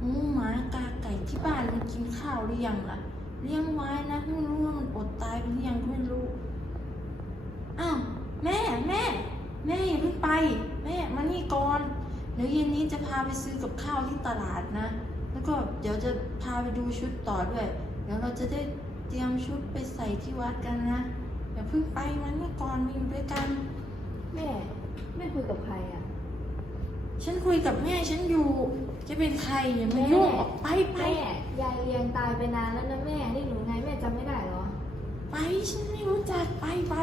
โอ้หมากาไก่ที่บ้านมันกินข้าวหรือยังล่ะ เลี้ยงไว้นะไม่รู้ว่ามันอดตายไปหรือยังก็ไม่รู้ อ้าวแม่แม่แม่อย่าเพิ่งไป แม่มานี่ก่อนเดี๋ยวเย็นนี้จะพาไปซื้อกับข้าวที่ตลาดนะ แล้วก็เดี๋ยวจะพาไปดูชุดต่อด้วย เดี๋ยวเราจะได้เตรียมชุดไปใส่ที่วัดกันนะอย่าเพิ่งไปมานี่ก่อนมาอยู่ด้วยกัน แม่ แม่คุยกับใครอะ ฉันคุยกับแม่ฉันอยู่ จะเป็นใครอย่ามายุ่งออกไปไป แม่ยายเรียงตายไปนานแล้วนะแม่ นี่หนูไงแม่จำไม่ได้เหรอ ไปฉันไม่รู้จักไปไป